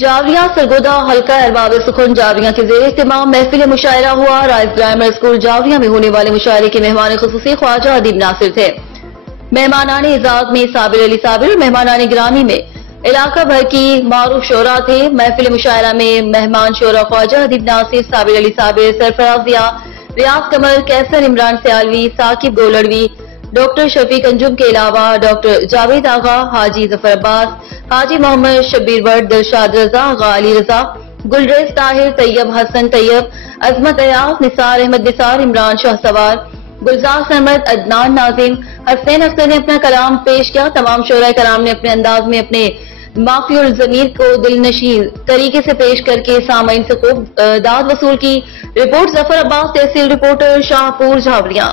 جاوریاں سرگودا حلقہ ارباب سکون جاوریاں کے زیر اہتمام محفل مشاعرہ ہوا۔ رائز گرامر اسکول جاوریاں میں ہونے والے مشاعرے کے مہمان خصوصی خواجہ ادیب ناصر تھے۔ مہمانان اعزاز میں صابر علی صابر اور مہمانان گرامی میں علاقہ بھر کی معروف شعراء تھے۔ محفل مشاعرہ میں مہمان شعراء خواجہ ادیب ناصر، صابر علی صابر، سرفراز ضیاء، ریاض قمر، کیسر عمران سیالوی، ثاقب گولڑوی، ڈاکٹر شفیق انجم کے علاوہ ڈاکٹر جاوید آغا، حاجی ظفر عباس، حاجی محمد شبیر وٹ، دلشاد رضا، آغا علی رضا، گلریز طاہر، طیب حسن طیب، عظمت ایاز، نثار احمد نثار، عمران شاہ سوار، گلزار سمد، عدنان ناظم، حسین افسر نے اپنا کلام پیش کیا۔ تمام شعراء کرام نے اپنے انداز میں اپنے مافی الضمیر کو دل نشین طریقے سے پیش کر کے سامعین سے خوب داد وصول کی۔ رپورٹ ظفر عباس، تحصیل رپورٹر، شاہپور جاوریاں۔